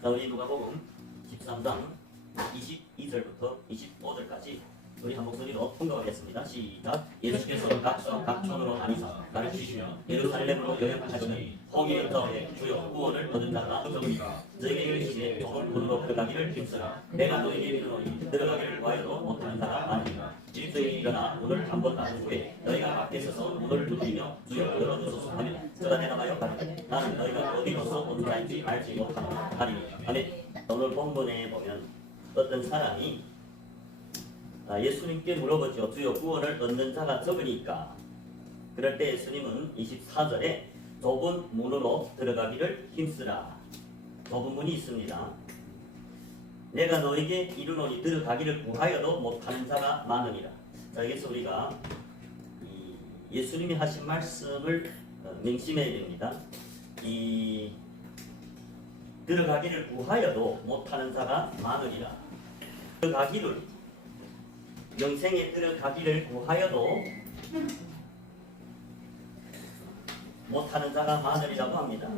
자, 우리 누가복음 13장 22절부터 25절까지 우리 한 목소리로 통독하겠습니다. 시작. 예수께서 각 촌으로 다니사 가르치시며 예루살렘으로 여행하시니 거기에서 주여 구원을 얻은 자가 적으니까 너희에게 이르시되 좁은 문으로 들어가기를 힘쓰라. 내가 너희에게 이르노니 들어가기를 구하여도 못하는 자가 많으니라. 너희에게 일어나 문을 한번 닫은 후에 너희가 밖에 서서 문을 두드리며 주여 열어주소서 하면 저가 대답하여 가리되 나는 너희가 어디로서 온 자인지 알지 못하노니. 아멘. 오늘 본문에 보면 어떤 사람이 예수님께 물어보죠. 주여 구원을 얻는 자가 적으니까. 그럴 때 예수님은 24절에 좁은 문으로 들어가기를 힘쓰라. 좁은 문이 있습니다. 내가 너에게 이르노니 들어가기를 구하여도 못하는 자가 많으니라. 자, 여기서 우리가 예수님이 하신 말씀을 맹심해야 됩니다. 들어가기를 구하여도 못하는 자가 많으리라. 들어가기를 영생에 들어가기를 구하여도 못하는 자가 많으리라고 합니다.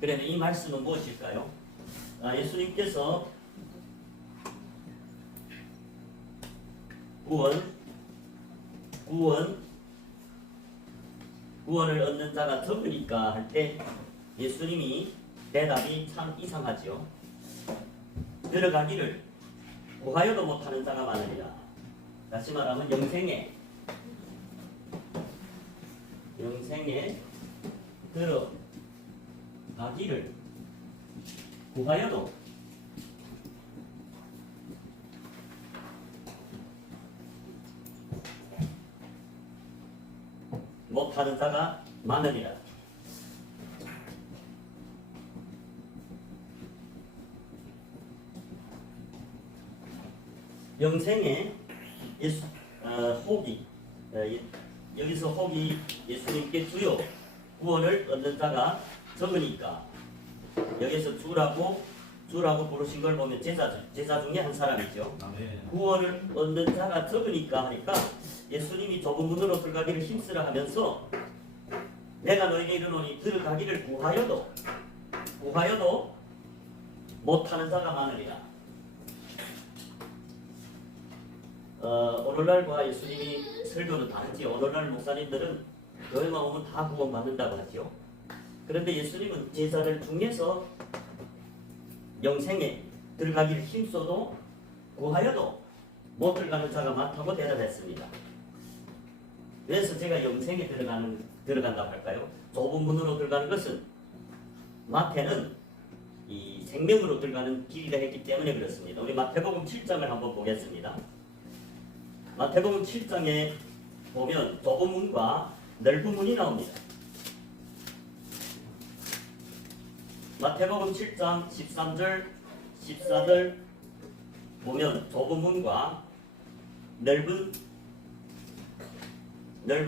그러면 이 말씀은 무엇일까요? 예수님께서 구원을 얻는 자가 적으니까 할 때 예수님이 대답이 참 이상하죠. 들어가기를 구하여도 못하는 자가 많으리라. 다시 말하면 영생에 들어가기를 구하여도 못하는 자가 많으리라. 영생에 혹이 여기서 혹이 예수님께 주요 구원을 얻는 자가 적으니까 여기서 주라고 부르신 걸 보면 제자 중에 한 사람이죠. 구원을 얻는 자가 적으니까 하니까 예수님이 좁은 문으로 들어가기를 힘쓰라 하면서 내가 너에게 이르노니 들어가기를 구하여도 못하는 자가 많으리라. 오늘날과 예수님이 설교는 다르지. 오늘날 목사님들은 교회만 오면 다 구원받는다고 하죠. 그런데 예수님은 제자들 중에서 영생에 들어가기를 힘써도 구하여도 못 들어가는 자가 많다고 대답했습니다. 그래서 제가 영생에 들어간다고 할까요? 좁은 문으로 들어가는 것은 마태는 이 생명으로 들어가는 길이라 했기 때문에 그렇습니다. 우리 마태복음 7장을 한번 보겠습니다. 마태복음 7장에 보면 좁은 문과 넓은 문이 나옵니다. 마태복음 7장 13절 14절 보면 좁은 문과 넓은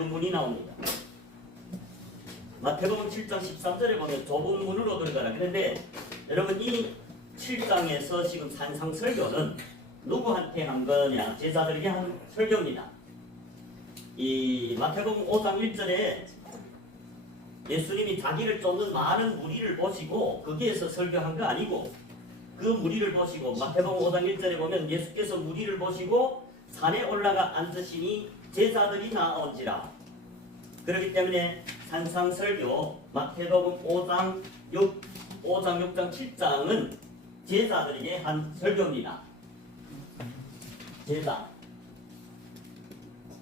문이 나옵니다. 마태복음 7장 13절에 보면 좁은 문으로 들어가라. 그런데 여러분 이 7장에서 지금 산상설교는 누구한테 한 거냐? 제자들에게 한 설교입니다. 이 마태복음 5장 1절에 예수님이 자기를 쫓는 많은 무리를 보시고 거기에서 설교한 거 아니고 그 무리를 보시고 마태복음 5장 1절에 보면 예수께서 무리를 보시고 산에 올라가 앉으시니 제자들이 나온지라. 그렇기 때문에 산상설교 마태복음 5장 6장 7장은 제자들에게 한 설교입니다.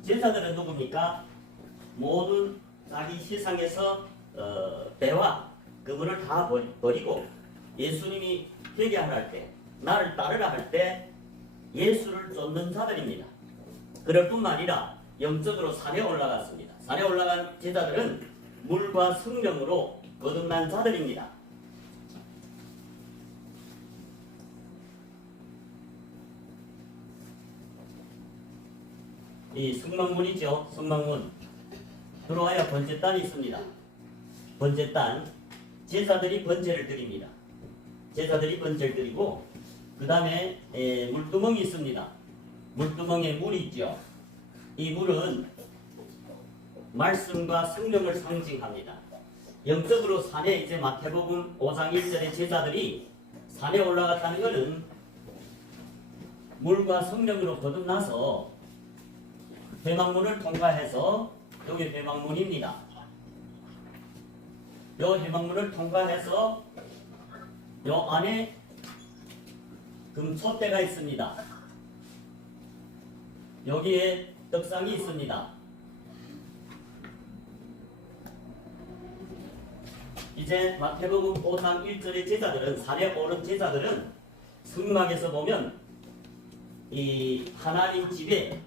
제자들은 누굽니까? 모든 자기 세상에서 배와 그물을 다 버리고 예수님이 회개하라 할 때, 나를 따르라 할 때 예수를 쫓는 자들입니다. 그럴 뿐만 아니라 영적으로 산에 올라갔습니다. 산에 올라간 제자들은 물과 성령으로 거듭난 자들입니다. 이 성막문이죠. 성막문 들어와야 번제단이 있습니다. 번제단 제자들이 번제를 드립니다. 제자들이 번제를 드리고 그 다음에 물두멍이 있습니다. 물두멍에 물이 있죠. 이 물은 말씀과 성령을 상징합니다. 영적으로 산에 이제 마태복음 5장 1절의 제자들이 산에 올라갔다는 것은 물과 성령으로 거듭나서 회막문을 통과해서 여기 회막문입니다. 요 회막문을 통과해서 요 안에 금촛대가 있습니다. 여기에 떡상이 있습니다. 이제 마태복음 5장 1절의 제자들은 산에 오른 제자들은 성막에서 보면 이 하나님 집에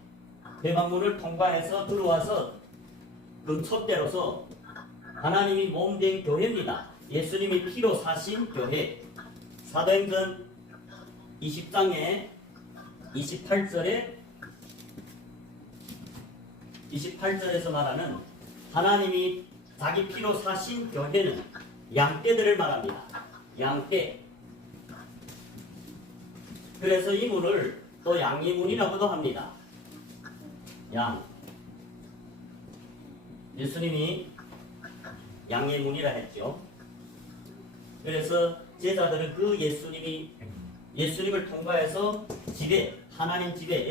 회막문을 통과해서 들어와서 금촛대로서 하나님이 몸된 교회입니다. 예수님이 피로 사신 교회. 사도행전 20장에 28절에서 말하는 하나님이 자기 피로 사신 교회는 양떼들을 말합니다. 양떼. 그래서 이 문을 또 양의 문이라고도 합니다. 양. 예수님이 양의 문이라 했죠. 그래서 제자들은 그 예수님을 통과해서 집에, 하나님 집에,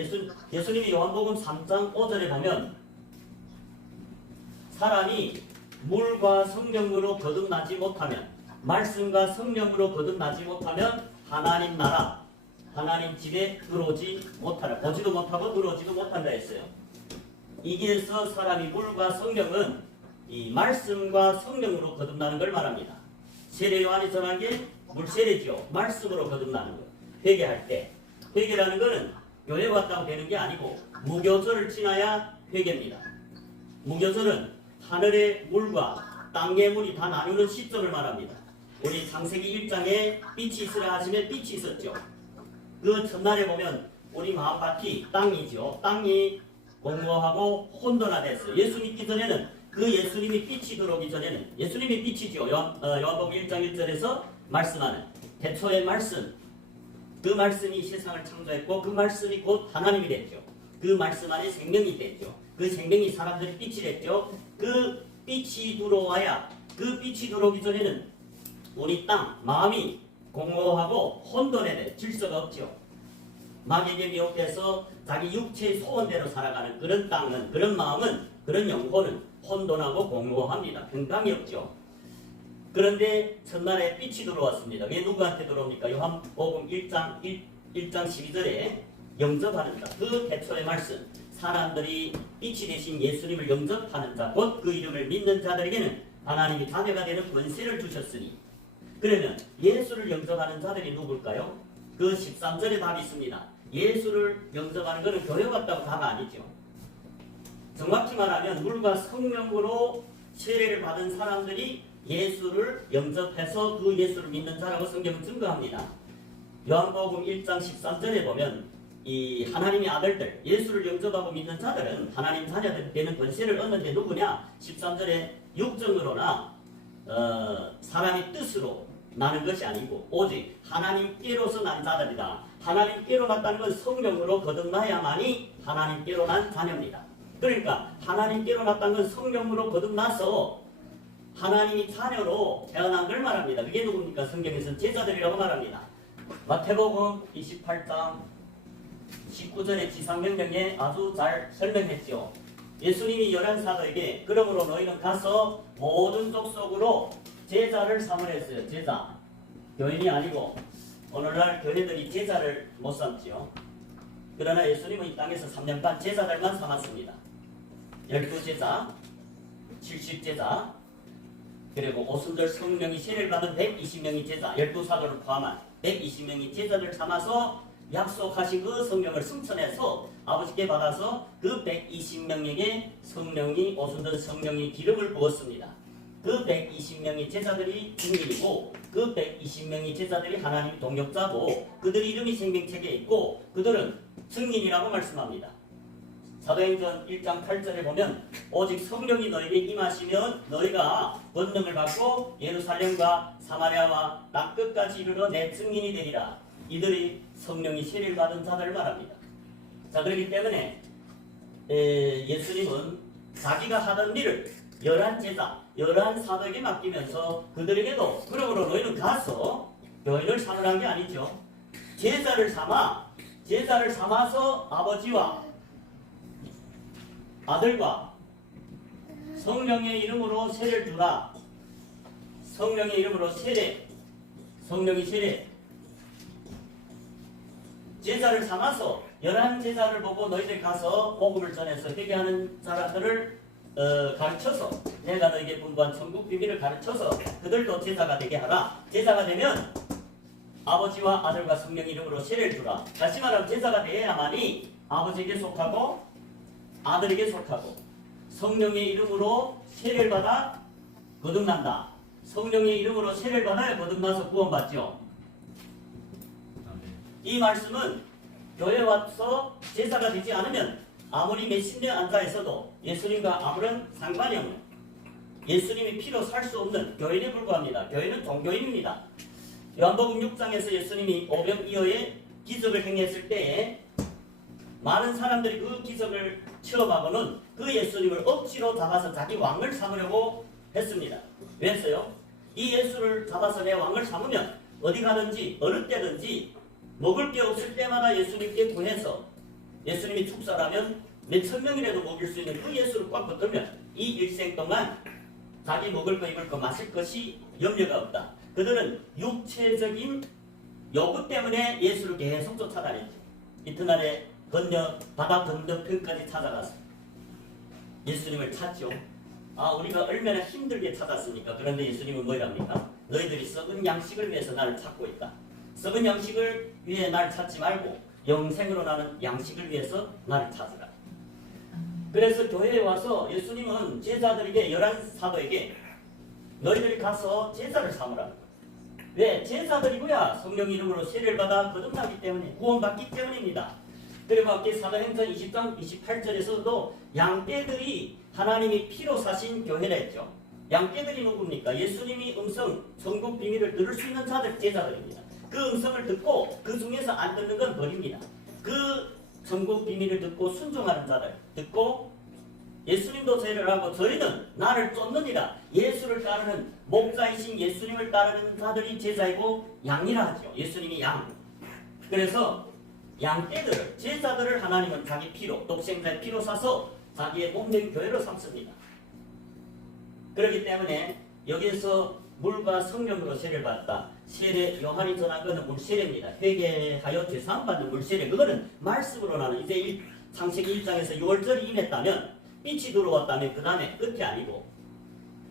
예수님이 요한복음 3장 5절에 보면 사람이 물과 성령으로 거듭나지 못하면, 말씀과 성령으로 거듭나지 못하면 하나님 나라, 하나님 집에 들어오지 못하라. 보지도 못하고 들어오지도 못한다 했어요. 이게서 사람이 물과 성령은 이 말씀과 성령으로 거듭나는 걸 말합니다. 세례 요한이 전한 게 물세례죠. 말씀으로 거듭나는 거. 회개할 때. 회개라는 것은 교회 왔다고 되는 게 아니고 무교절을 지나야 회개입니다. 무교절은 하늘의 물과 땅의 물이 다 나누는 시점을 말합니다. 우리 창세기 1장에 빛이 있으라 하시면 빛이 있었죠. 그 첫날에 보면 우리 마음밭이 땅이죠. 땅이 공허하고 혼돈화됐어요. 예수 믿기 전에는 그 예수님이 빛이 들어오기 전에는 예수님이 빛이죠. 요한복음 1장 1절에서 말씀하는 태초의 말씀. 그 말씀이 세상을 창조했고 그 말씀이 곧 하나님이 됐죠. 그 말씀 안에 생명이 됐죠. 그 생명이 사람들이 빛이 됐죠. 그 빛이 들어와야 그 빛이 들어오기 전에는 우리 땅, 마음이 공허하고 혼돈에 질서가 없죠. 마귀에게 미혹돼서 자기 육체의 소원대로 살아가는 그런 땅은, 그런 마음은, 그런 영혼은 혼돈하고 공허합니다. 평강이 없죠. 그런데 첫날에 빛이 들어왔습니다. 왜 누구한테 들어옵니까? 요한복음 1장 12절에 영접하는 자, 그 태초의 말씀, 사람들이 빛이 되신 예수님을 영접하는 자, 곧 그 이름을 믿는 자들에게는 하나님이 자녀가 되는 권세를 주셨으니. 그러면 예수를 영접하는 자들이 누굴까요? 그 13절에 답이 있습니다. 예수를 영접하는 것은 교회 왔다고 다가 아니죠. 정확히 말하면 물과 성령으로 세례를 받은 사람들이 예수를 영접해서 그 예수를 믿는 자라고 성경은 증거합니다. 요한복음 1장 13절에 보면 이 하나님의 아들들, 예수를 영접하고 믿는 자들은 하나님 자녀들 되는 권세를 얻는데 누구냐? 13절에 육정으로나 사람의 뜻으로 나는 것이 아니고 오직 하나님께로서 난 자들이다. 하나님께로 났다는 건 성령으로 거듭나야만이 하나님께로 난 자녀입니다. 그러니까 하나님께로 났다는 건 성령으로 거듭나서 하나님이 자녀로 태어난 걸 말합니다. 그게 누굽니까? 성경에서는 제자들이라고 말합니다. 마태복음 28장 19절의 지상명령에 아주 잘 설명했죠. 예수님이 11사도에게 그러므로 너희는 가서 모든 족속으로 제자를 삼으랬어요. 제자. 교인이 아니고 오늘날 교회들이 제자를 못 삼지요. 그러나 예수님은 이 땅에서 3년간 제자들만 삼았습니다. 12제자, 70제자, 그리고 오순절 성령이 세례를 받은 120명의 제자, 12사도를 포함한 120명의 제자를 삼아서 약속하신 그 성령을 승천해서 아버지께 받아서 그 120명에게 성령이 오순절 성령이 기름을 부었습니다. 그 120명의 제자들이 증인이고 그 120명의 제자들이 하나님 동역자고 그들의 이름이 생명책에 있고 그들은 증인이라고 말씀합니다. 사도행전 1장 8절에 보면 오직 성령이 너에게 임하시면 너희가 권능을 받고 예루살렘과 사마리아와 땅끝까지 이르러 내 증인이 되리라. 이들이 성령이 세례를 받은 자들을 말합니다. 자, 그렇기 때문에 예수님은 자기가 하던 일을 11제자, 열한 사도에게 맡기면서 그들에게도 그러므로 너희는 가서 교회를 삼으라는 게 아니죠. 제자를 삼아서 아버지와 아들과 성령의 이름으로 세례를 주라. 성령의 이름으로 세례. 성령이 세례. 제자를 삼아서 11제자를 보고 너희들 가서 복음을 전해서 회개하는 사람들을 가르쳐서 내가 너에게 분부한 천국 비밀을 가르쳐서 그들도 제자가 되게 하라. 제자가 되면 아버지와 아들과 성령 이름으로 세례를 주라. 다시 말하면 제자가 되어야만이 아버지에게 속하고 아들에게 속하고 성령의 이름으로 세례를 받아 거듭난다. 성령의 이름으로 세례를 받아야 거듭나서 구원받죠. 이 말씀은 교회에 와서 제자가 되지 않으면 아무리 몇십 년 앉아 있어도 예수님과 아무런 상관이 없는, 예수님이 피로 살 수 없는 교인에 불과합니다. 교인은 종교인입니다. 요한복음 6장에서 예수님이 오병이어의 기적을 행했을 때에 많은 사람들이 그 기적을 취업하고는 그 예수님을 억지로 잡아서 자기 왕을 삼으려고 했습니다. 왜 했어요? 이 예수를 잡아서 내 왕을 삼으면 어디 가든지 어느 때든지 먹을 게 없을 때마다 예수님께 구해서 예수님이 축사라면 몇천 명이라도 먹일 수 있는 그 예수를 꽉 붙들면 이 일생 동안 자기 먹을 거 입을 거 마실 것이 염려가 없다. 그들은 육체적인 요구 때문에 예수를 계속 쫓아다녔죠. 이튿날에 건너 바다 건너편까지 찾아가서 예수님을 찾죠. 우리가 얼마나 힘들게 찾았습니까? 그런데 예수님은 뭐랍니까? 너희들이 썩은 양식을 위해서 나를 찾고 있다. 썩은 양식을 위해 나를 찾지 말고 영생으로 나는 양식을 위해서 나를 찾으라. 그래서 교회에 와서 예수님은 제자들에게 11사도에게 너희들이 가서 제자를 삼으라. 왜? 제자들이고야 성령 이름으로 세례를 받아 거듭나기 때문에 구원받기 때문입니다. 그리고 아까 사도행전 20장 28절에서도 양떼들이 하나님이 피로 사신 교회라 했죠. 양떼들이 누굽니까? 예수님이 음성, 천국 비밀을 들을 수 있는 자들, 제자들입니다. 그 음성을 듣고 그 중에서 안 듣는 건 버립니다. 그 천국 비밀을 듣고 순종하는 자들, 듣고 예수님도 제를 하고 저희는 나를 쫓느니라. 예수를 따르는 목자이신 예수님을 따르는 자들이 제자이고 양이라 하죠. 예수님이 양. 그래서 양떼들을, 제자들을 하나님은 자기 피로, 독생자의 피로 사서 자기의 몸된 교회로 삼습니다. 그렇기 때문에 여기에서 물과 성령으로 세례를 받았다. 세례, 요한이 전한 것은 물세례입니다. 회개하여 죄사함 받는 물세례. 그거는 말씀으로 나는 이제 창세기 1장에서 6월절이 임했다면 빛이 들어왔다면 그 다음에 끝이 아니고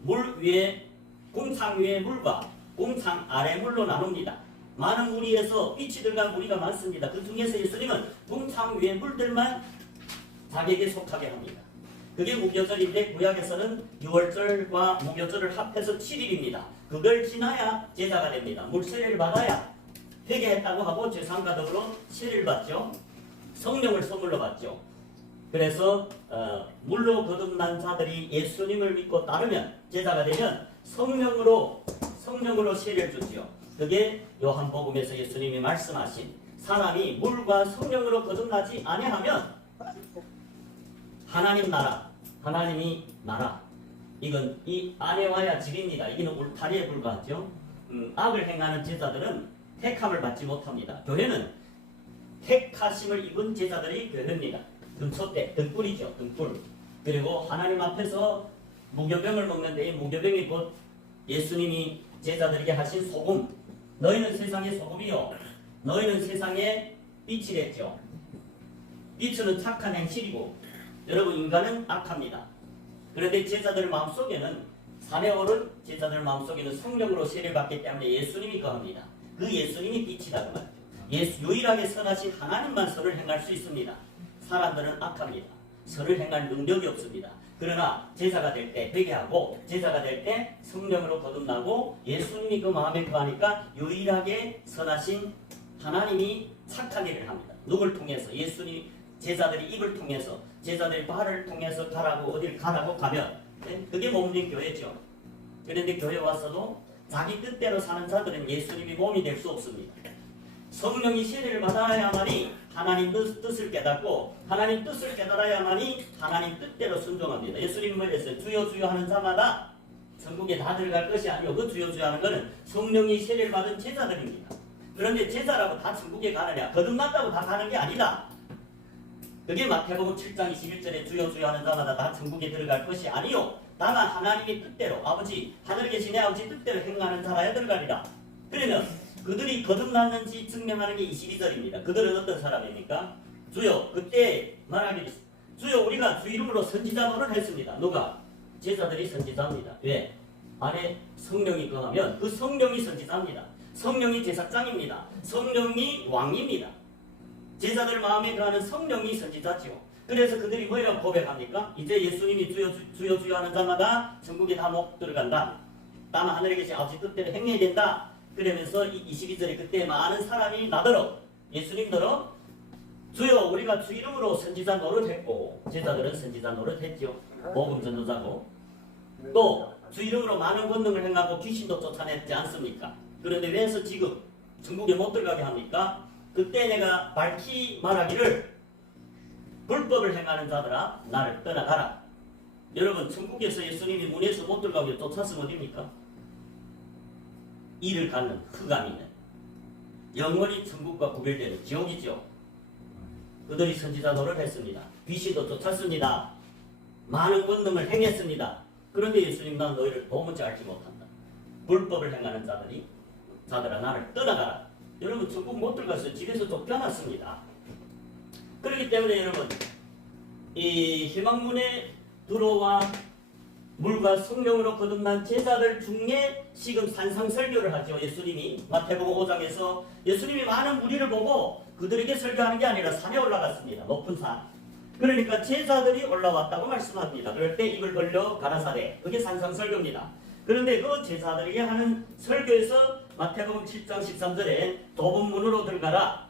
물 위에, 궁창 위에 물과 궁창 아래 물로 나눕니다. 많은 무리에서 빛이 들어간 무리가 많습니다. 그 중에서 예수님은 궁창 위에 물들만 자기에게 속하게 합니다. 그게 무교절인데 구약에서는 6월절과 무교절을 합해서 7일입니다. 그걸 지나야 제자가 됩니다. 물세례를 받아야 회개했다고 하고 죄사함과 더불어 세례를 받죠. 성령을 선물로 받죠. 그래서 물로 거듭난 자들이 예수님을 믿고 따르면 제자가 되면 성령으로 세례를 주죠. 그게 요한복음에서 예수님이 말씀하신 사람이 물과 성령으로 거듭나지 아니하면 하나님 나라, 하나님이 나라. 이건 이 안에 와야 집입니다. 이기는 울타리에 불과하죠. 악을 행하는 제자들은 택함을 받지 못합니다. 교회는 택하심을 입은 제자들이 교회입니다. 등초대, 등불이죠. 등불. 그리고 하나님 앞에서 무교병을 먹는데 이 무교병이 곧 예수님이 제자들에게 하신 소금. 너희는 세상의 소금이요 너희는 세상의 빛이 됐죠. 빛은 착한 행실이고 여러분 인간은 악합니다. 그런데 제자들 마음속에는 산에 오른 제자들 마음속에는 성령으로 세례를 받기 때문에 예수님이 거합니다. 그 예수님이 빛이다 그 말이죠. 유일하게 선하신 하나님만 선을 행할 수 있습니다. 사람들은 악합니다. 선을 행할 능력이 없습니다. 그러나 제자가 될 때 회개하고 제자가 될 때 성령으로 거듭나고 예수님이 그 마음에 거하니까 유일하게 선하신 하나님이 착한 일을 합니다. 누굴 통해서? 예수님 제자들이 입을 통해서 제자들이 발을 통해서 가라고 어딜 가라고 가면 그게 몸된 교회죠. 그런데 교회 와서도 자기 뜻대로 사는 자들은 예수님이 몸이 될 수 없습니다. 성령이 세례를 받아야만이 하나님 뜻을 깨닫고 하나님 뜻을 깨달아야만이 하나님 뜻대로 순종합니다. 예수님은 말했어요. 주여 주여 하는 자마다 천국에 다 들어갈 것이 아니요 그 주요 하는 것은 성령이 세례를 받은 제자들입니다. 그런데 제자라고 다 천국에 가느냐? 거듭났다고 다 가는 게 아니다. 그게 마태복음 7장 21절에 주여 하는 자마다 다 천국에 들어갈 것이 아니요 다만 하나님의 뜻대로 아버지 하늘에 계신 내 아버지 뜻대로 행하는 자라야 들어가리라. 그러면 그들이 거듭났는지 증명하는 게 22절입니다. 그들은 어떤 사람입니까? 주여 그때 말하기를 주여 우리가 주 이름으로 선지자 노릇을 했습니다. 누가? 제자들이 선지자입니다. 왜? 안에 성령이 거하면 그 성령이 선지자입니다. 성령이 제사장입니다. 성령이 왕입니다. 제자들 마음에 거하는 성령이 선지자지요. 그래서 그들이 뭐라고 고백합니까? 이제 예수님이 주여 하는 자마다 천국에 다 못 들어간다. 다만 하늘에 계신 아버지 뜻대로 행해야 된다. 그러면서 22절에 그때 많은 사람이 나더러 예수님더러 주여 우리가 주 이름으로 선지자 노릇했고 제자들은 선지자 노릇했죠. 복음 전도자고 또 주 이름으로 많은 권능을 행하고 귀신도 쫓아냈지 않습니까? 그런데 왜서 지금 천국에 못 들어가게 합니까? 그때 내가 밝히 말하기를 불법을 행하는 자들아 나를 떠나가라. 여러분 천국에서 예수님이 문에서 못 들어가게 쫓았으면 어디입니까? 이를 갖는 흑암이 있는 영원히 천국과 구별되는 지옥이죠. 그들이 선지자 노릇을 했습니다. 귀신도 쫓았습니다. 많은 권능을 행했습니다. 그런데 예수님 난 너희를 도무지 알지 못한다. 불법을 행하는 자들아 나를 떠나가라. 여러분 천국 못 들어가서 집에서 쫓겨났습니다. 그렇기 때문에 여러분 이 희망문에 들어와 물과 성령으로 거듭난 제자들 중에 지금 산상설교를 하죠. 예수님이 마태복음 5장에서 예수님이 많은 무리를 보고 그들에게 설교하는 게 아니라 산에 올라갔습니다. 높은 산. 그러니까 제자들이 올라왔다고 말씀합니다. 그럴 때 입을 벌려 가라사대. 그게 산상설교입니다. 그런데 그 제자들에게 하는 설교에서 마태복음 7장 13절에 좁은 문으로 들어가라.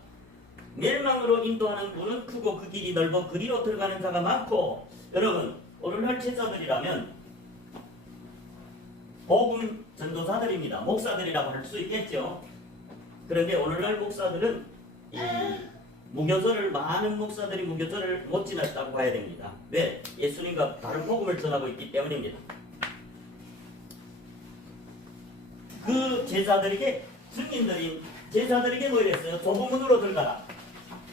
멸망으로 인도하는 문은 크고 그 길이 넓어 그리로 들어가는 자가 많고. 여러분 오늘날 제자들이라면 복음 전도자들입니다. 목사들이라고 할 수 있겠죠. 그런데 오늘날 목사들은 많은 목사들이 무교절을 못 지났다고 봐야 됩니다. 왜? 예수님과 다른 복음을 전하고 있기 때문입니다. 그 제자들에게 증인들인 제자들에게 뭐 이랬어요? 좁은 문으로 들어가라.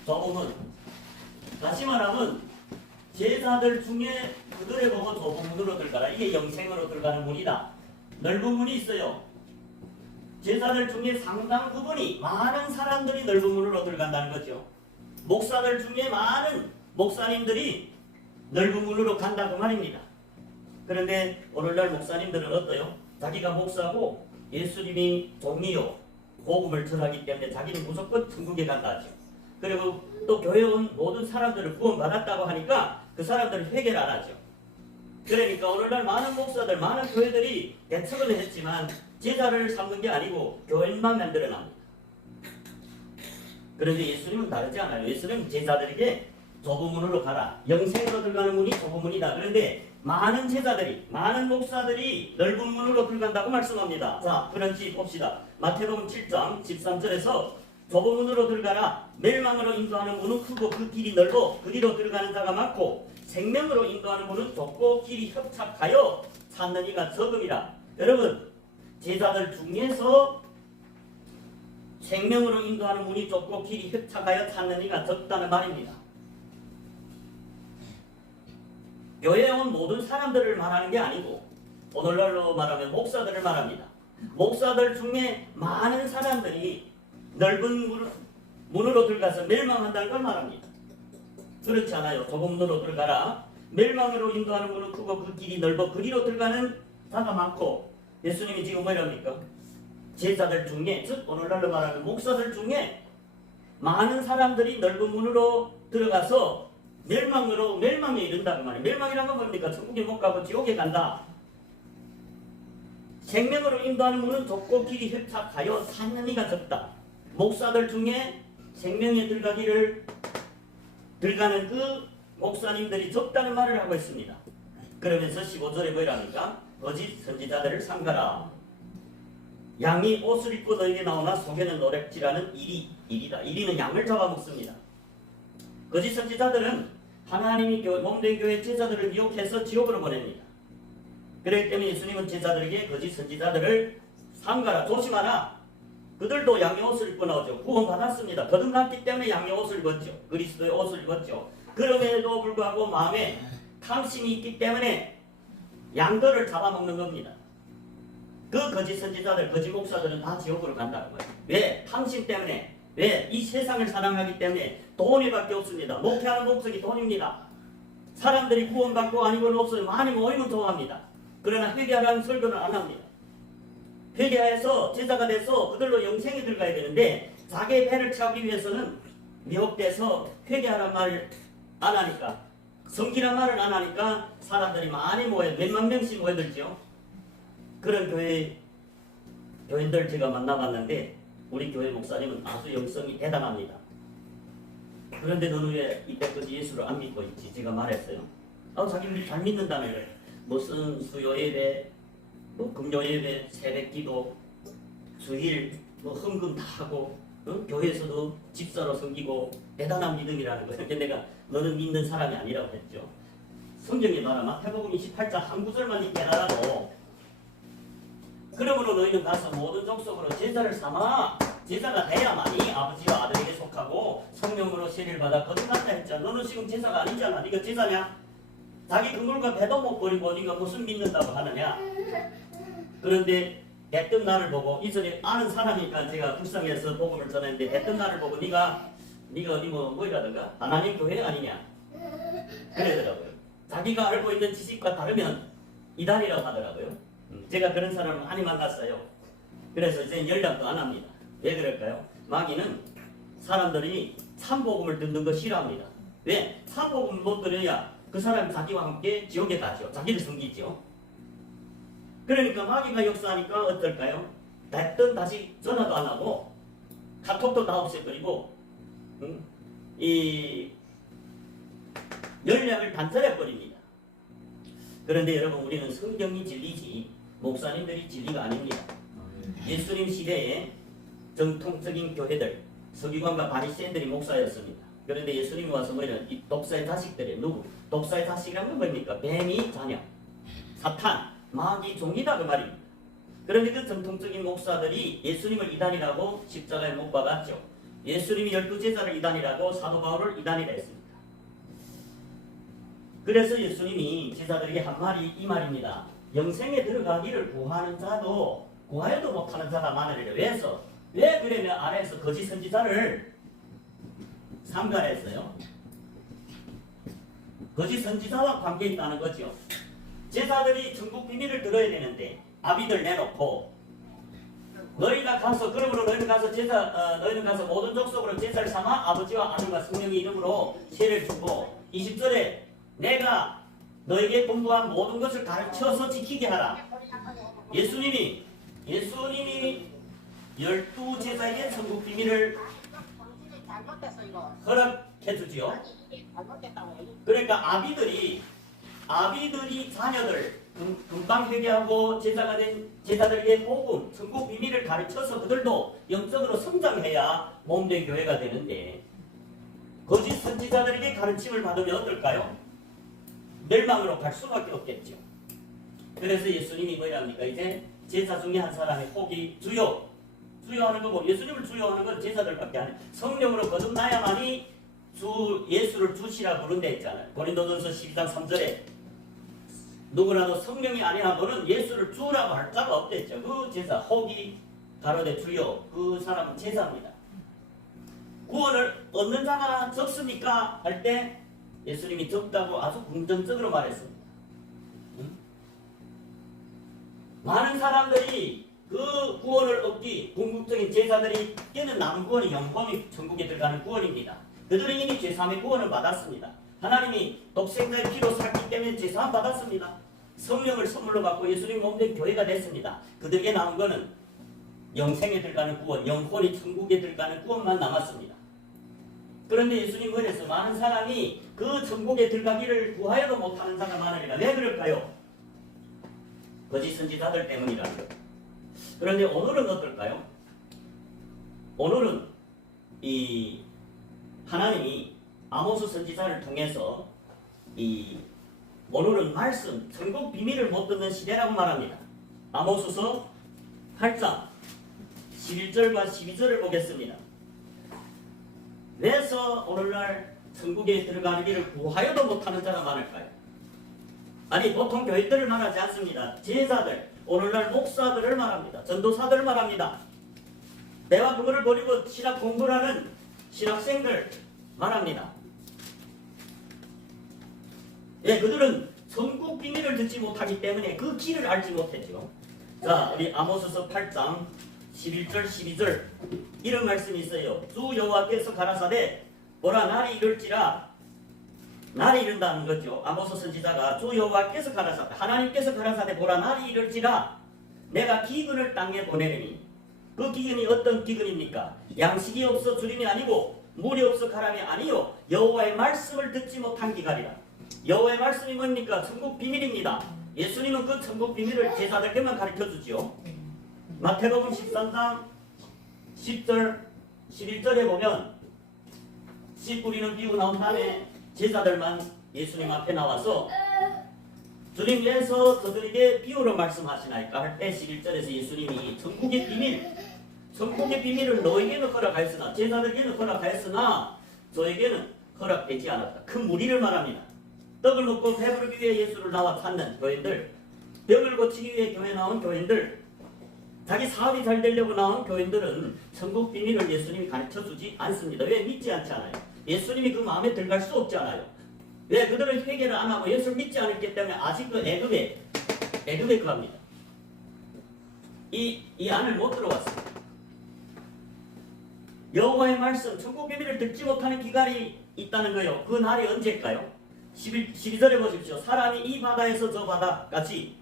좁은 문. 다시 말하면 제자들 중에 그들의 보고 좁은 문으로 들어가라. 이게 영생으로 들어가는 문이다. 넓은 문이 있어요. 제자들 중에 상당 부분이 많은 사람들이 넓은 문으로 들어간다는 거죠. 목사들 중에 많은 목사님들이 넓은 문으로 간다고 말입니다. 그런데 오늘날 목사님들은 어때요? 자기가 목사고 예수님이 종이요 복음을 전하기 때문에 자기는 무조건 천국에 간다 하죠. 그리고 또 교회에 온 모든 사람들을 구원받았다고 하니까 그 사람들을 회개를 안 하죠. 그러니까 오늘날 많은 목사들, 많은 교회들이 대척을 했지만 제자를 삼는 게 아니고 교회만 만들어 납니다. 그런데 예수님은 다르지 않아요. 예수님은 제자들에게 좁은 문으로 가라. 영생으로 들어가는 문이 좁은 문이다. 그런데 많은 제자들이, 많은 목사들이 넓은 문으로 들어간다고 말씀합니다. 자, 그런지 봅시다. 마태복음 7장 13절에서 좁은 문으로 들어가라. 멸망으로 인도하는 문은 크고 그 길이 넓어 그리로 들어가는 자가 많고 생명으로 인도하는 문은 좁고 길이 협착하여 찾는 이가 적음이라. 여러분 제자들 중에서 생명으로 인도하는 문이 좁고 길이 협착하여 찾는 이가 적다는 말입니다. 교회에 온 모든 사람들을 말하는 게 아니고 오늘날로 말하면 목사들을 말합니다. 목사들 중에 많은 사람들이 넓은 문으로 들어가서 멸망한다는 걸 말합니다. 그렇지 않아요. 좁은 문으로 들어가라. 멸망으로 인도하는 문은 크고 그 길이 넓어 그리로 들어가는 자가 많고. 예수님이 지금 뭐랍니까? 제자들 중에, 즉 오늘날로 말하는 목사들 중에 많은 사람들이 넓은 문으로 들어가서 멸망에 이른다는 말이에요. 멸망이란 건 뭡니까? 천국에 못 가고 지옥에 간다. 생명으로 인도하는 문은 좁고 길이 협착하여 찾는 이가 적다. 목사들 중에 생명에 들어가는 그 목사님들이 적다는 말을 하고 있습니다. 그러면서 15절에 뭐랍니까? 거짓 선지자들을 삼가라. 양이 옷을 입고 너에게 나오나 속에는 노략질하는 이리다. 이리는 양을 잡아먹습니다. 거짓 선지자들은 하나님이 몸된 교회 제자들을 미혹해서 지옥으로 보냅니다. 그렇기 때문에 예수님은 제자들에게 거짓 선지자들을 삼가라, 조심하라. 그들도 양의 옷을 입고 나오죠. 구원받았습니다. 거듭났기 때문에 양의 옷을 입었죠. 그리스도의 옷을 입었죠. 그럼에도 불구하고 마음에 탐심이 있기 때문에 양들을 잡아먹는 겁니다. 그 거짓 선지자들, 거짓 목사들은 다 지옥으로 간다는 거예요. 왜? 탐심 때문에. 왜? 이 세상을 사랑하기 때문에. 돈이밖에 없습니다. 목회하는 목적이 돈입니다. 사람들이 구원받고 아니고는 없어요. 많이 모이면 좋아합니다. 그러나 회개하라는 설교는 안 합니다. 회개해서 제자가 돼서 그들로 영생에 들어가야 되는데 자기의 배를 채우기 위해서는 미혹돼서 회개하라는 말을 안 하니까, 성기란 말을 안 하니까 사람들이 많이 모여, 몇만 명씩 모여들죠. 그런 교인들 제가 만나봤는데 우리 교회 목사님은 아주 영성이 대단합니다. 그런데 너는 왜 이때까지 예수를 안 믿고 있지? 제가 말했어요. 자기들이 잘 믿는다며. 무슨 수요 예배, 뭐 금요 예배, 새벽 기도, 주일, 뭐 헌금 다 하고, 교회에서도 집사로 섬기고 대단한 믿음이라는 거예요. 근데 내가 너는 믿는 사람이 아니라고 했죠. 성경에 말하면 마태복음 28장 한 구절만 읽게 해달라고. 그러므로 너희는 가서 모든 족속으로 제자를 삼아 제자가 돼야만이 아버지와 아들에게 속하고 성령으로 세례를 받아 거듭난다 했잖아. 너는 지금 제자가 아니잖아. 네가 제자냐? 자기 그물과 배도 못 버리고 네가 무슨 믿는다고 하느냐? 그런데 대뜸 나를 보고, 이전에 아는 사람이니까 제가 불쌍해서 복음을 전했는데 대뜸 나를 보고 네가 어디 뭐이라든가 하나님 교회 아니냐? 그러더라고요. 자기가 알고 있는 지식과 다르면 이단이라고 하더라고요. 제가 그런 사람을 많이 만났어요. 그래서 이제 연락도 안 합니다. 왜 그럴까요? 마귀는 사람들이 참복음을 듣는 거 싫어합니다. 왜? 참복음을 못 들어야 그 사람이 자기와 함께 지옥에 가죠. 자기를 숨기죠. 그러니까 마귀가 역사하니까 어떨까요? 됐든 다시 전화도 안 하고 카톡도 다 없애버리고 이 연락을 단절해버립니다. 그런데 여러분, 우리는 성경이 진리지 목사님들이 진리가 아닙니다. 예수님 시대에 정통적인 교회들, 서기관과 바리새인들이 목사였습니다. 그런데 예수님이 와서 뭐냐면 이 독사의 자식들이 누구? 독사의 자식이란 건 뭡니까? 뱀이 자녀, 사탄, 마귀 종이다 그 말입니다. 그런데 그 정통적인 목사들이 예수님을 이단이라고 십자가에 못 박았죠. 예수님이 12제자를 이단이라고 사도 바울을 이단이라 했습니다. 그래서 예수님이 제자들에게 한 말이 이 말입니다. 영생에 들어가기를 구하는 자도 구하여도 못하는 자가 많으리라. 왜 그러면 아래에서 거짓 선지자를 삼가했어요? 거짓 선지자와 관계 있다는 거죠. 제자들이 천국 비밀을 들어야 되는데 아비들 내놓고 너희가 가서, 그러므로 너희는 가서 너희는 가서 모든 족속으로 제자를 삼아 아버지와 아들과 성령의 이름으로 세례를 주고 20절에 내가 너에게 공부한 모든 것을 가르쳐서 지키게 하라. 예수님이 12제자에게 천국 비밀을 허락해 주지요. 그러니까 아비들이 자녀들 금방 회개하고 제자가 된 제자들에게 복음, 천국 비밀을 가르쳐서 그들도 영적으로 성장해야 몸된 교회가 되는데 거짓 선지자들에게 가르침을 받으면 어떨까요? 멸망으로 갈 수밖에 없겠죠. 그래서 예수님이 뭐랍니까? 이제 제자 중에 한 사람의 혹이 주여 하는 거고, 예수님을 주여하는 건 제자들밖에 안 해요. 성령으로 거듭나야만이 예수를 주시라 부른다 했잖아요. 고린도전서 12장 3절에 누구라도 성령이 아니야 너는 예수를 주라고 할 자가 없댔죠. 그 제자 혹이 가로되 주여, 그 사람은 제자입니다. 구원을 얻는 자가 적습니까? 할 때 예수님이 적다고 아주 긍정적으로 말했습니다. 많은 사람들이 그 구원을 얻기, 궁극적인 제자들이 깨는 남은 구원이 영원히 천국에 들어가는 구원입니다. 그들은 이미 제3의 구원을 받았습니다. 하나님이 독생자의 피로 살기 때문에 제3 받았습니다. 성령을 선물로 받고 예수님 몸된 교회가 됐습니다. 그들에게 남은 것은 영생에 들어가는 구원, 영혼이 천국에 들어가는 구원만 남았습니다. 그런데 예수님 그래서 많은 사람이 그 천국에 들어가기를 구하여도 못하는 자가 많으리라. 왜 그럴까요? 거짓 선지자들 때문이라는 것. 그런데 오늘은 어떨까요? 오늘은 하나님이 아모스 선지자를 통해서 오늘은 말씀, 천국 비밀을 못 듣는 시대라고 말합니다. 아모스서 8장 11절과 12절을 보겠습니다. 왜서 오늘날 천국에 들어가는 길을 구하여도 못하는 자가 많을까요? 아니 보통 교회들을 말하지 않습니다. 제자들, 오늘날 목사들을 말합니다. 전도사들을 말합니다. 대화 그거를 버리고 신학 공부를 하는 신학생들 말합니다. 예, 그들은 천국 비밀을 듣지 못하기 때문에 그 길을 알지 못했죠. 자, 우리 아모스서 8장 11절 12절 이런 말씀이 있어요. 주 여호와께서 가라사대 보라 날이 이를지라. 날이 이른다는 거죠. 아모스 선지자가 주 여호와께서 가라사대, 하나님께서 가라사대 보라 날이 이를지라 내가 기근을 땅에 보내리니. 그 기근이 어떤 기근입니까? 양식이 없어 주림이 아니고 물이 없어 가람이 아니요 여호와의 말씀을 듣지 못한 기갈이라. 여호와의 말씀이 뭡니까? 천국 비밀입니다. 예수님은 그 천국 비밀을 제자들께만 가르쳐주죠. 마태복음 13장 10절 11절에 보면 씨 뿌리는 비유 나온 다음에 제자들만 예수님 앞에 나와서 주님 왜서 저들에게 비유로 말씀하시나이까 할 때 11절에서 예수님이 천국의 비밀을 너에게는 허락하였으나 제자들에게는 허락하였으나 저에게는 허락되지 않았다. 큰 무리를 말합니다. 떡을 먹고 배부르기 위해 예수를 나와 찾는 교인들, 병을 고치기 위해 교회 나온 교인들, 자기 사업이 잘 되려고 나온 교인들은 천국 비밀을 예수님이 가르쳐주지 않습니다. 왜? 믿지 않잖아요. 예수님이 그 마음에 들어갈 수 없잖아요. 왜? 그들은 회개를 안 하고 예수를 믿지 않았기 때문에 아직도 애굽에 거합니다. 이 안을 못 들어왔습니다. 여호와의 말씀, 천국 비밀을 듣지 못하는 기갈이 있다는 거예요. 그 날이 언제일까요? 12절에 보십시오. 사람이 이 바다에서 저 바다까지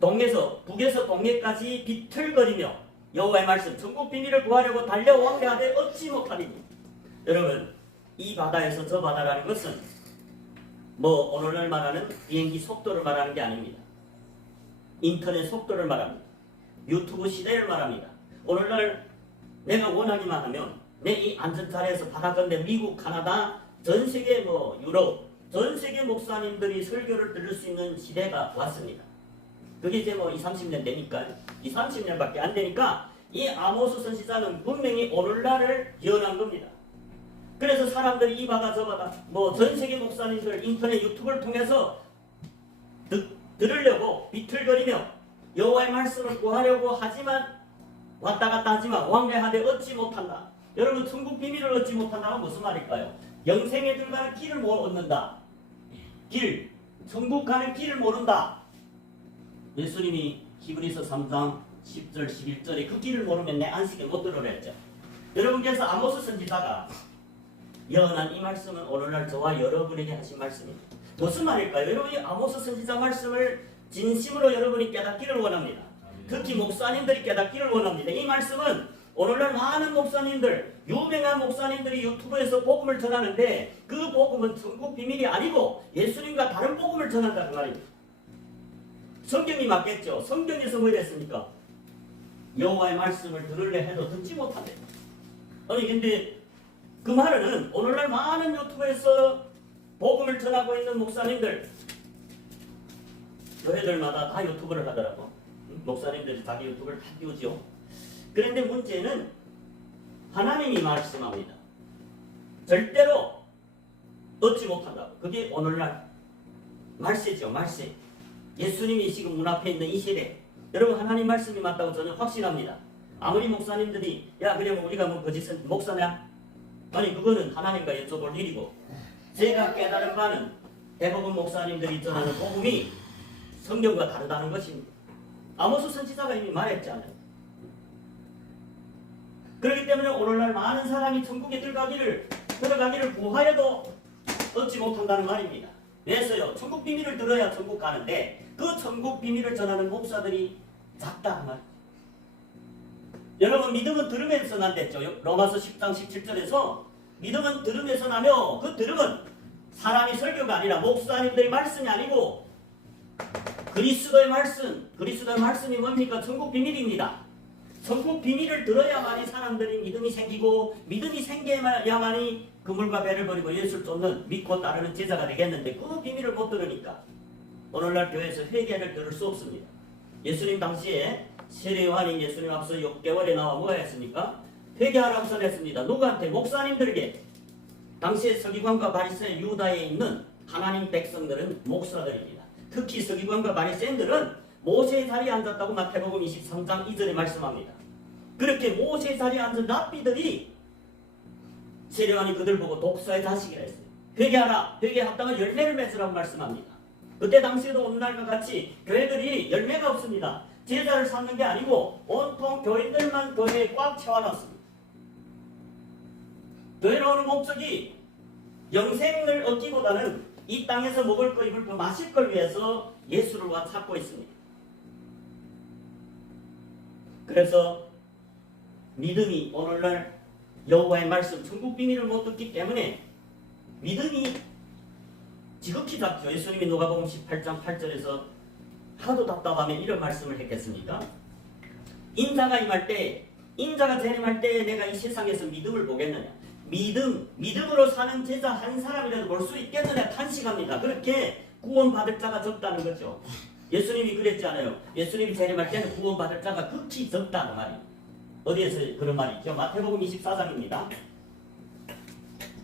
동에서 북에서 동해까지 비틀거리며 여호와의 말씀 천국 비밀을 구하려고 달려왕래하되 얻지 못하리니. 여러분 이 바다에서 저 바다라는 것은 뭐 오늘날 말하는 비행기 속도를 말하는 게 아닙니다. 인터넷 속도를 말합니다. 유튜브 시대를 말합니다. 오늘날 내가 원하기만 하면 내 이 앉은 자리에서 바다 건너 미국, 카나다, 전 세계 유럽, 전 세계 목사님들이 설교를 들을 수 있는 시대가 왔습니다. 그게 이제 20, 30년 되니까 20, 30년밖에 안 되니까 이 아모스 선지자는 분명히 오늘날을 예언한 겁니다. 그래서 사람들이 이 바다 저 바다 전 세계 목사님들 인터넷 유튜브를 통해서 들으려고 비틀거리며 여호와의 말씀을 구하려고 하지만 왔다 갔다 하지만 왕래하되 얻지 못한다. 여러분 천국 비밀을 얻지 못한다는 무슨 말일까요? 영생에 들어가는 길을 못 얻는다. 천국 가는 길을 모른다. 예수님이 히브리서 3장 10절 11절에 그 길을 모르면 내 안식에 못 들어오라 했죠. 여러분께서 아모스 선지자가 예언한 이 말씀은 오늘날 저와 여러분에게 하신 말씀입니다. 무슨 말일까요? 여러분이 아모스 선지자 말씀을 진심으로 여러분이 깨닫기를 원합니다. 특히 목사님들이 깨닫기를 원합니다. 이 말씀은 오늘날 많은 목사님들, 유명한 목사님들이 유튜브에서 복음을 전하는데 그 복음은 천국 비밀이 아니고 예수님과 다른 복음을 전한다는 말입니다. 성경이 맞겠죠? 성경에서 뭐 이랬습니까? 여호와의 말씀을 들으려 해도 듣지 못한대. 아니 근데 그 말은 오늘날 많은 유튜브에서 복음을 전하고 있는 목사님들, 교회들마다 다 유튜브를 하더라고. 목사님들이 자기 유튜브를 다 띄우죠. 그런데 문제는 하나님이 말씀합니다. 절대로 얻지 못한다고. 그게 오늘날 말세죠. 말세. 예수님이 지금 문 앞에 있는 이 시대. 여러분 하나님 말씀이 맞다고 저는 확신합니다. 아무리 목사님들이 야 그러면 우리가 거짓 목사냐? 아니 그거는 하나님과 여쭤볼 일이고 제가 깨달은 바는 대부분 목사님들이 전하는 복음이 성경과 다르다는 것입니다. 아모스 선지자가 이미 말했잖아요. 그렇기 때문에 오늘날 많은 사람이 천국에 들어가기를 구하여도 얻지 못한다는 말입니다. 왜서요? 천국 비밀을 들어야 천국 가는데 그 천국 비밀을 전하는 목사들이 작다 그 말이죠. 여러분 믿음은 들으면서 난댔죠. 로마서 10장 17절에서 믿음은 들으면서 나며 그 들음은 사람이 설교가 아니라 목사님들의 말씀이 아니고 그리스도의 말씀이 뭡니까? 천국 비밀입니다. 천국 비밀을 들어야만이 사람들이 믿음이 생기고 믿음이 생겨야만이 그물과 배를 버리고 예수를 쫓는 믿고 따르는 제자가 되겠는데 그 비밀을 못 들으니까 오늘날 교회에서 회개를 들을 수 없습니다. 예수님 당시에 세례 요한이 예수님 앞서 6개월에 나와 뭐가 했습니까? 회개하라고 선했습니다. 누구한테? 목사님들에게. 당시에 서기관과 바리새 유다에 있는 하나님 백성들은 목사들입니다. 특히 서기관과 바리새인들은 모세의 자리에 앉았다고 마태복음 23장 2절에 말씀합니다. 그렇게 모세의 자리에 앉은 랍비들이 세례 요한이 그들 보고 독사의 자식이라 했어요. 회개하라. 회개했다가 열매를 맺으라고 말씀합니다. 그때 당시에도 오늘날과 같이 교회들이 열매가 없습니다. 제자를 삼는 게 아니고 온통 교인들만 교회에 꽉 채워놨습니다. 교회에 오는 목적이 영생을 얻기보다는 이 땅에서 먹을 거 입을 거 마실 걸 위해서 예수를 와 찾고 있습니다. 그래서 믿음이 오늘날 여호와의 말씀 천국 비밀을 못 듣기 때문에 믿음이 지극히 작죠. 예수님이 누가복음 18장 8절에서 하도 답답하면 이런 말씀을 했겠습니까? 인자가 임할 때, 인자가 재림할 때 내가 이 세상에서 믿음을 보겠느냐? 믿음으로 사는 제자 한 사람이라도 볼 수 있겠느냐? 탄식합니다. 그렇게 구원받을 자가 적다는 거죠. 예수님이 그랬잖아요. 예수님이 재림할 때는 구원받을 자가 극히 적다는 말이에요. 어디에서 그런 말이 있죠? 마태복음 24장입니다.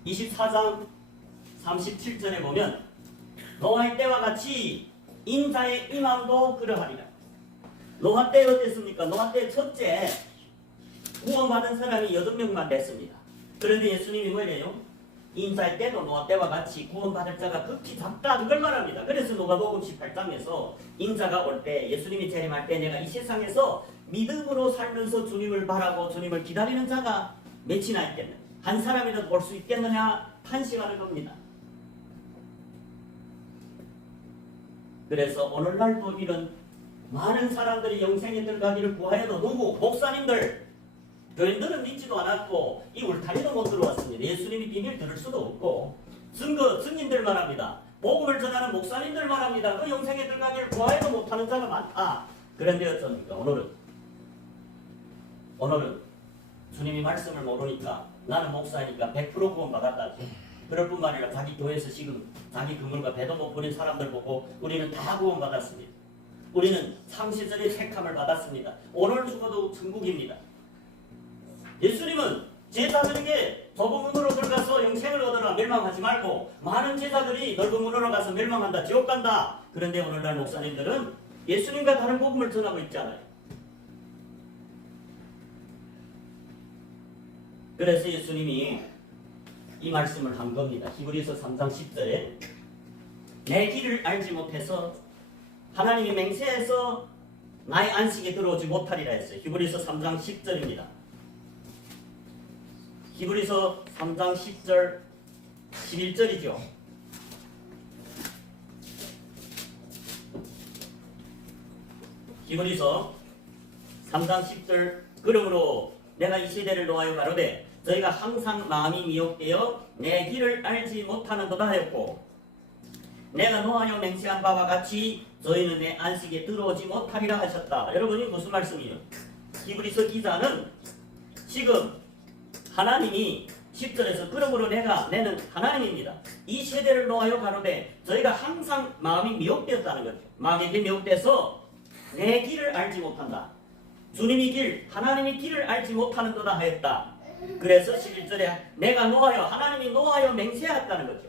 24장 37절에 보면 노아의 때와 같이 인자의 임함도 그러하리라. 노아 때 어땠습니까? 노아 때 첫째 구원받은 사람이 8명만 됐습니다. 그런데 예수님이 뭐래요? 인자의 때도 노아 때와 같이 구원받을 자가 극히 작다 그걸 말합니다. 그래서 누가복음 18장에서 인자가 올 때 예수님이 재림할 때 내가 이 세상에서 믿음으로 살면서 주님을 바라고 주님을 기다리는 자가 몇이나 있겠느냐? 한 사람이라도 볼 수 있겠느냐? 탄식하는 겁니다. 그래서 오늘날도 이런 많은 사람들이 영생에 들어가기를 구하여도 누구? 목사님들, 교인들은 믿지도 않았고 이 울타리도 못 들어왔습니다. 예수님이 비밀 들을 수도 없고 증인들만 합니다. 복음을 전하는 목사님들만 합니다. 그 영생에 들어가기를 구하여도 못하는 자가 많다. 그런데 어쩝니까? 오늘은 주님이 말씀을 모르니까 나는 목사니까 100% 구원받았다. 그럴 뿐만 아니라 자기 교회에서 지금 자기 그물과 배도 못 부린 사람들 보고 우리는 다 구원받았습니다. 우리는 상시절의 택함을 받았습니다. 오늘 죽어도 천국입니다. 예수님은 제자들에게 좁은 문으로 들어가서 영생을 얻으라 멸망하지 말고 많은 제자들이 넓은 문으로 가서 멸망한다 지옥 간다. 그런데 오늘날 목사님들은 예수님과 다른 복음을 전하고 있잖아요. 그래서 예수님이 이 말씀을 한 겁니다. 히브리서 3장 10절에 내 길을 알지 못해서 하나님이 맹세해서 나의 안식에 들어오지 못하리라 했어요. 히브리서 3장 10절입니다. 히브리서 3장 10절 11절이죠. 히브리서 3장 10절 그러므로 내가 이 시대를 놓아여 가로되 저희가 항상 마음이 미혹되어 내 길을 알지 못하는도다 하였고 내가 노하여 맹세한 바와 같이 저희는 내 안식에 들어오지 못하리라 하셨다. 여러분이 무슨 말씀이에요? 히브리서 기자는 지금 하나님이 10절에서 그러므로 내는 하나님입니다. 이 세대를 놓아여 가로되 저희가 항상 마음이 미혹되었다는 거죠. 마음이 미혹돼서 내 길을 알지 못한다. 주님이 길, 하나님이 길을 알지 못하는 거다 하였다. 그래서 11절에 내가 노하여, 하나님이 노하여 맹세하였다는 거죠.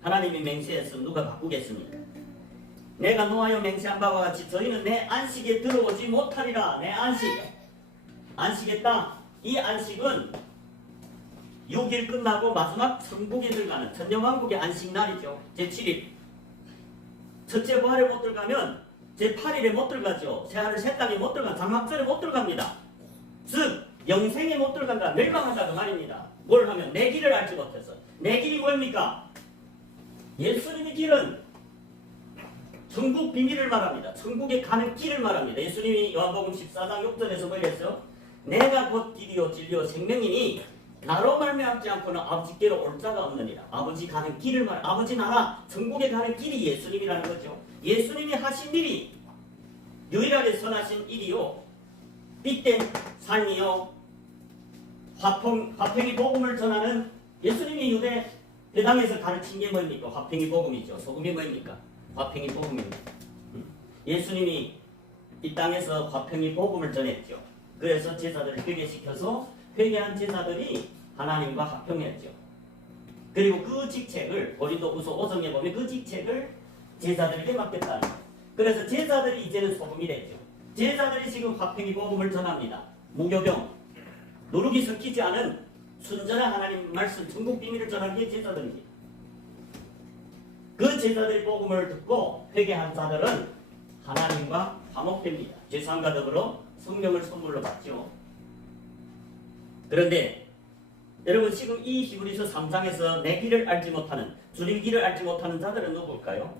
하나님이 맹세했으면 누가 바꾸겠습니까? 내가 노하여 맹세한 바와 같이 저희는 내 안식에 들어오지 못하리라. 내 안식의 땅. 이 안식은 6일 끝나고 마지막 천국에 들어가는 천년왕국의 안식날이죠. 제7일. 첫째 부활에 못 들어가면 제8일에 못 들어가죠. 새하늘 새 땅에 못 들어가, 장막절에 못 들어갑니다. 즉 영생에 못 들어간다, 멸망한다 그 말입니다. 뭘 하면 내 길을 알지 못해서. 내 길이 뭡니까? 예수님의 길은 천국 비밀을 말합니다. 천국에 가는 길을 말합니다. 예수님이 요한복음 14장 6절에서 뭐 이랬어요? 내가 곧 길이요 진리요 생명이니 나로 말미암지 않고는 아버지께로 올 자가 없느니라. 아버지 가는 길을 말, 아버지 나라 천국에 가는 길이 예수님이라는 거죠. 예수님이 하신 일이 유일하게 선하신 일이요 빛된 삶이요 화평이 복음을 전하는 예수님이 유대 회당에서 가르친 게 뭡니까? 화평이 복음이죠. 소금이 뭡니까? 화평이 복음입니다. 예수님이 이 땅에서 화평이 복음을 전했죠. 그래서 제사들을 회개시켜서 회개한 제사들이 하나님과 화평했죠. 그리고 그 직책을 고린도후서 5장에 보면 그 직책을 제사들에게 맡겼다는 거예요. 그래서 제사들이 이제는 소금이 됐죠. 제사들이 지금 화평이 복음을 전합니다. 무교병, 누룩이 섞이지 않은 순전한 하나님 말씀 천국 비밀을 전하는 게 제사들입니다. 그 제사들의 복음을 듣고 회개한 자들은 하나님과 화목됩니다. 죄사함과 더불어 성령을 선물로 받죠. 그런데 여러분 지금 이 히브리서 3장에서 내 길을 알지 못하는 주님 길을 알지 못하는 자들은 누굴까요?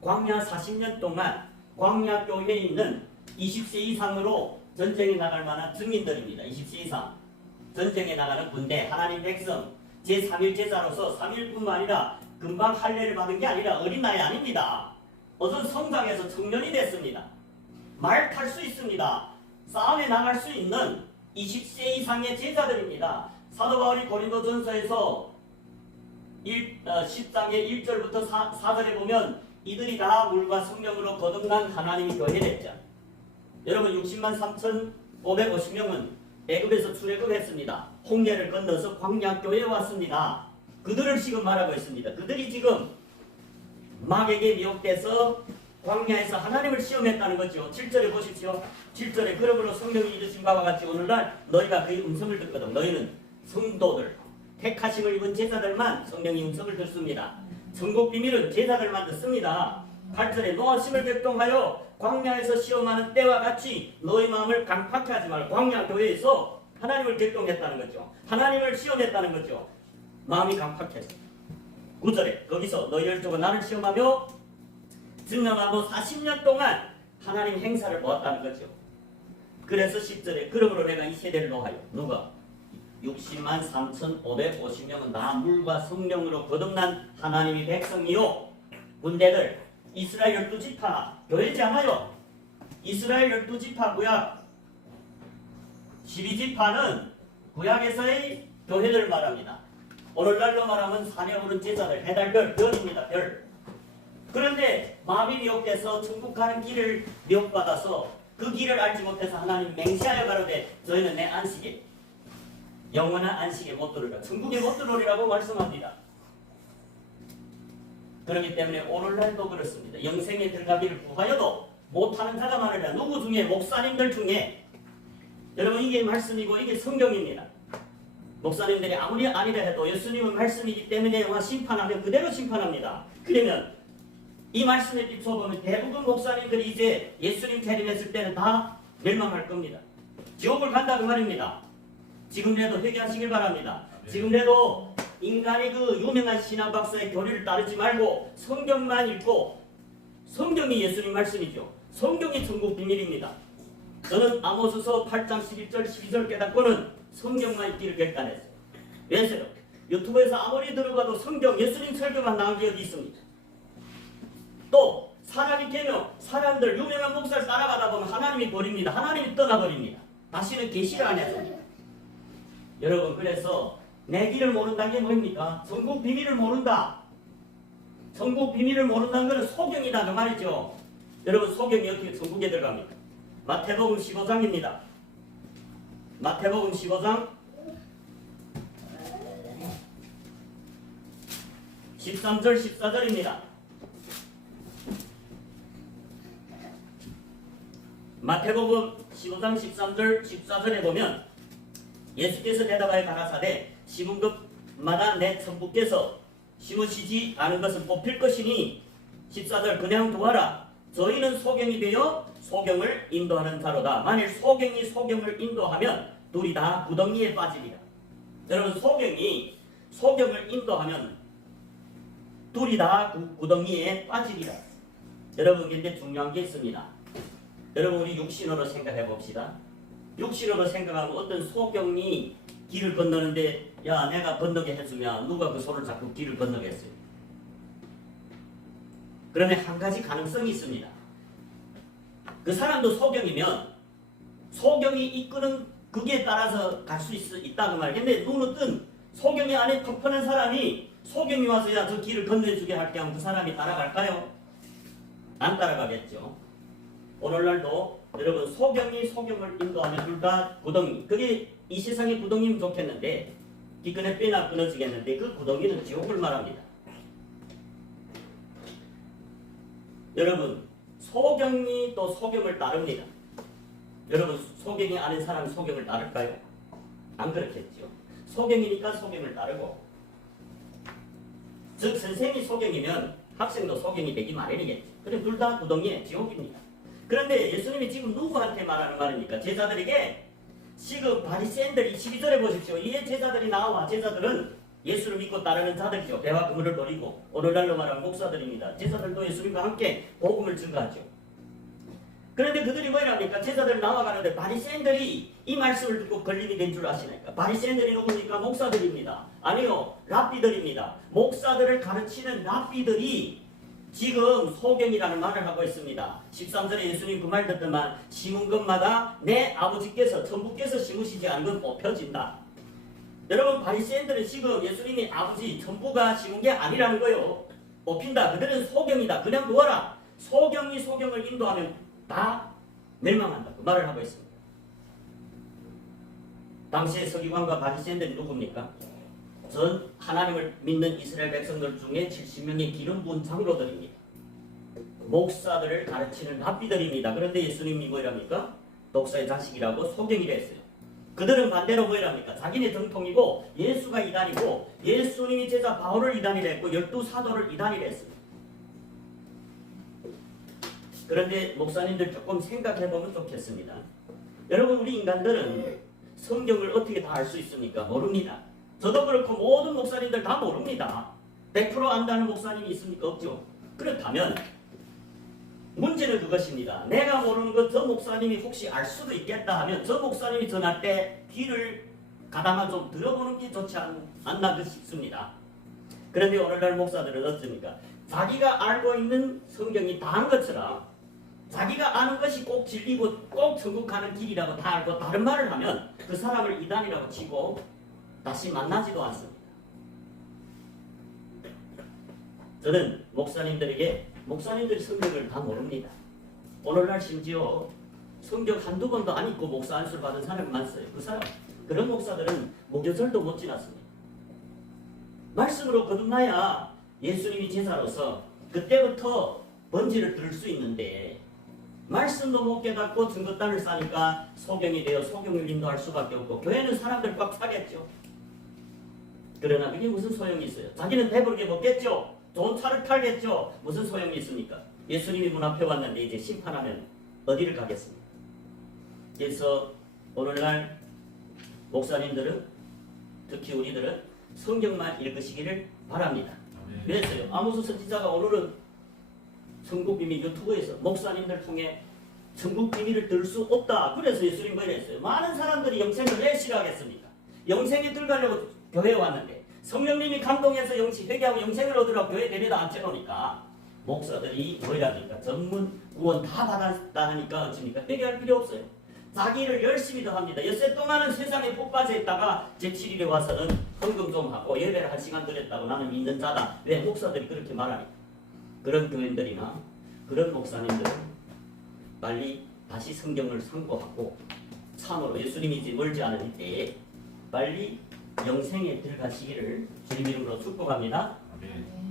광야 40년 동안 광야 교회에 있는 20세 이상으로 전쟁에 나갈 만한 증인들입니다. 20세 이상 전쟁에 나가는 군대 하나님 백성 제3일 제자로서 3일뿐만 아니라 금방 할례를 받은 게 아니라 어린 나이 아닙니다. 어떤 성장해서 청년이 됐습니다. 말 탈 수 있습니다. 싸움에 나갈 수 있는 20세 이상의 제자들입니다. 사도 바울이 고린도전서에서 10장의 1절부터 4절에 보면 이들이 다 물과 성령으로 거듭난 하나님의 교회랬죠. 여러분 60만 3,550명은 애굽에서 출애굽했습니다. 홍해를 건너서 광야교회에 왔습니다. 그들을 지금 말하고 있습니다. 그들이 지금 마귀에게 미혹돼서 광야에서 하나님을 시험했다는 거죠. 7절에 보십시오. 7절에 그러므로 성령이 이르신 바와 같이 오늘날 너희가 그의 음성을 듣거든. 너희는 성도들, 택하심을 입은 제자들만 성령의 음성을 듣습니다. 천국 비밀은 제자들만 듣습니다. 8절에 노하심을 결정하여 광야에서 시험하는 때와 같이 너희 마음을 강팍해 하지 말고 광야 교회에서 하나님을 결정했다는 거죠. 하나님을 시험했다는 거죠. 마음이 강팍했어. 9절에 거기서 너희를 두고 나를 시험하며 증명하고 40년 동안 하나님 행사를 보았다는 거죠. 그래서 10절에 그러므로 내가 이 세대를 노하여 누가? 60만 3,550명은 다 물과 성령으로 거듭난 하나님의 백성이요 군대들 이스라엘 12지파 교회지 않아요. 이스라엘 12지파 구약 12지파는 구약에서의 교회들을 말합니다. 오늘날로 말하면 산에 오른 제자들 해달별 별입니다. 별. 그런데 마음이 미혹돼서 천국 가는 길을 미혹받아서 그 길을 알지 못해서 하나님 맹세하여 가로되 저희는 내 안식에 영원한 안식에 못 들으리라 천국에 못 들으리라고 말씀합니다. 그렇기 때문에 오늘날도 그렇습니다. 영생에 들어가기를 구하여도 못하는 자가 많으라. 누구 중에 목사님들 중에 여러분 이게 말씀이고 이게 성경입니다. 목사님들이 아무리 아니라 해도 예수님은 말씀이기 때문에 영화 심판하면 그대로 심판합니다. 그러면 이 말씀에 비춰보면 대부분 목사님들이 이제 예수님 재림했을 때는 다 멸망할 겁니다. 지옥을 간다 그 말입니다. 지금이라도 회개하시길 바랍니다. 지금이라도 인간의 그 유명한 신학 박사의 교리를 따르지 말고 성경만 읽고 성경이 예수님 말씀이죠. 성경이 천국 비밀입니다. 저는 아모스서 8장 11절 12절 깨닫고는 성경만 읽기를 결단했어요. 왜세요? 유튜브에서 아무리 들어가도 성경 예수님 설교만 나온 게 어디 있습니까? 또 사람이 되면 사람들 유명한 목사를 따라가다 보면 하나님이 버립니다. 하나님이 떠나버립니다. 다시는 계시를 안 해서. 여러분 그래서 내 길을 모른다는 게 뭡니까? 천국 비밀을 모른다. 천국 비밀을 모른다는 것은 소경이다 그 말이죠. 여러분 소경이 어떻게 천국에 들어갑니까? 마태복음 15장입니다. 마태복음 15장 13절 14절입니다. 마태복음 15장 13절 14절에 보면 예수께서 대답하여 가라사대 심은 것마다 내 천부께서 심으시지 않은 것은 뽑힐 것이니 14절 그냥 두어라. 저희는 소경이 되어 소경을 인도하는 자로다. 만일 소경이 소경을 인도하면 둘이 다 구덩이에 빠지리라. 여러분 소경이 소경을 인도하면 둘이 다 구덩이에 빠지리라. 여러분 근데 중요한 게 있습니다. 여러분 우리 육신으로 생각해 봅시다. 육신으로 생각하면 어떤 소경이 길을 건너는데 야 내가 건너게 해주면 누가 그 소를 잡고 길을 건너겠어요? 그러면 한 가지 가능성이 있습니다. 그 사람도 소경이면 소경이 이끄는 그게 따라서 갈 수 있다고 말이에요. 근데 눈을 뜬 소경이 안에 덮어는 사람이 소경이 와서 야 저 길을 건너주게 할게 하면 그 사람이 따라갈까요? 안 따라가겠죠. 오늘날도 여러분 소경이 소경을 인도하면 둘 다 구덩이. 그게 이 세상의 구덩이면 좋겠는데 기근에 빼나 끊어지겠는데 그 구덩이는 지옥을 말합니다. 여러분 소경이 또 소경을 따릅니다. 여러분 소경이 아닌 사람이 소경을 따를까요? 안 그렇겠죠. 소경이니까 소경을 따르고 즉 선생이 소경이면 학생도 소경이 되기 마련이겠죠. 그럼 둘 다 구덩이에 지옥입니다. 그런데 예수님이 지금 누구한테 말하는 말입니까? 제자들에게 지금 바리새인들 22절에 보십시오. 이에 제자들이 나와 제자들은 예수를 믿고 따르는 자들이죠. 배와 그물을 버리고 오늘날로 말하면 목사들입니다. 제자들도 예수님과 함께 복음을 증거하죠. 그런데 그들이 뭐랍니까? 제자들 나와가는데 바리새인들이 이 말씀을 듣고 걸림이 된 줄 아시니까. 바리새인들이 누굽니까? 목사들입니다. 아니요, 랍비들입니다. 목사들을 가르치는 랍비들이 지금 소경이라는 말을 하고 있습니다. 13절에 예수님 그 말 듣더만 심은 것마다 내 아버지께서 천부께서 심으시지 않은 건 뽑혀진다. 여러분 바리새인들은 지금 예수님이 아버지 천부가 심은 게 아니라는 거예요. 뽑힌다. 그들은 소경이다. 그냥 놓아라. 소경이 소경을 인도하면 다 멸망한다. 그 말을 하고 있습니다. 당시의 서기관과 바리새인들이 누굽니까? 전 하나님을 믿는 이스라엘 백성들 중에 70명의 기름 부은 장로들입니다. 목사들을 가르치는 랍비들입니다. 그런데 예수님이 뭐랍니까? 독사의 자식이라고 소경이라 했어요. 그들은 반대로 뭐랍니까? 자기네 정통이고 예수가 이단이고 예수님이 제자 바울을 이단이라 했고 12사도를 이단이라 했습니다. 그런데 목사님들 조금 생각해보면 좋겠습니다. 여러분 우리 인간들은 성경을 어떻게 다 알 수 있습니까? 모릅니다. 저도 그렇고 모든 목사님들 다 모릅니다. 100% 안다는 목사님이 있습니까? 없죠. 그렇다면 문제는 그것입니다. 내가 모르는 것 저 목사님이 혹시 알 수도 있겠다 하면 저 목사님이 전할 때 귀를 가다가 좀 들어보는 게 좋지 않나 싶습니다. 그런데 오늘날 목사들은 어떻습니까? 자기가 알고 있는 성경이 다한 것처럼 자기가 아는 것이 꼭 진리고 꼭 천국 가는 길이라고 다 알고 다른 말을 하면 그 사람을 이단이라고 치고 다시 만나지도 않습니다. 저는 목사님들이 성경을 다 모릅니다. 오늘날 심지어 성경 한두 번도 안 읽고 목사 안수를 받은 사람이 많았어요. 그런 목사들은 목요절도 못 지났습니다. 말씀으로 거듭나야 예수님이 제자로서 그때부터 번지를 들을 수 있는데 말씀도 못 깨닫고 증거단을 싸니까 소경이 되어 소경을 인도할 수밖에 없고 교회는 사람들 꽉 차겠죠. 그러나 그게 무슨 소용이 있어요? 자기는 배부르게 먹겠죠. 좋은 차를 타겠죠. 무슨 소용이 있습니까? 예수님이 문 앞에 왔는데 이제 심판하면 어디를 가겠습니까? 그래서 오늘날 목사님들은 특히 우리들은 성경만 읽으시기를 바랍니다. 그래서요. 아모스 선지자가 오늘은 천국비밀 유튜브에서 목사님들 통해 천국비밀을 들 수 없다. 그래서 예수님 뭐 이랬어요. 많은 사람들이 영생을 왜 싫어하겠습니까? 영생에 들어가려고 교회에 왔는데 성령님이 감동해서 회개하고 영생을 얻으라고 교회 데려다 앉혀놓으니까 목사들이 뭐라니까 전문 구원 다 받았다 하니까 어찌니까 회개할 필요 없어요. 자기를 열심히 더 합니다. 엿새 동안은 세상에 푹 빠져 있다가 제7일에 와서는 헌금 좀 하고 예배를 한 시간 드렸다고 나는 믿는 자다. 왜 목사들이 그렇게 말하니까? 그런 교인들이나 그런 목사님들은 빨리 다시 성경을 상고하고 참으로 예수님이 이제 멀지 않은 이때에 빨리 영생에 들어가시기를 주님 이름으로 축복합니다. 아멘.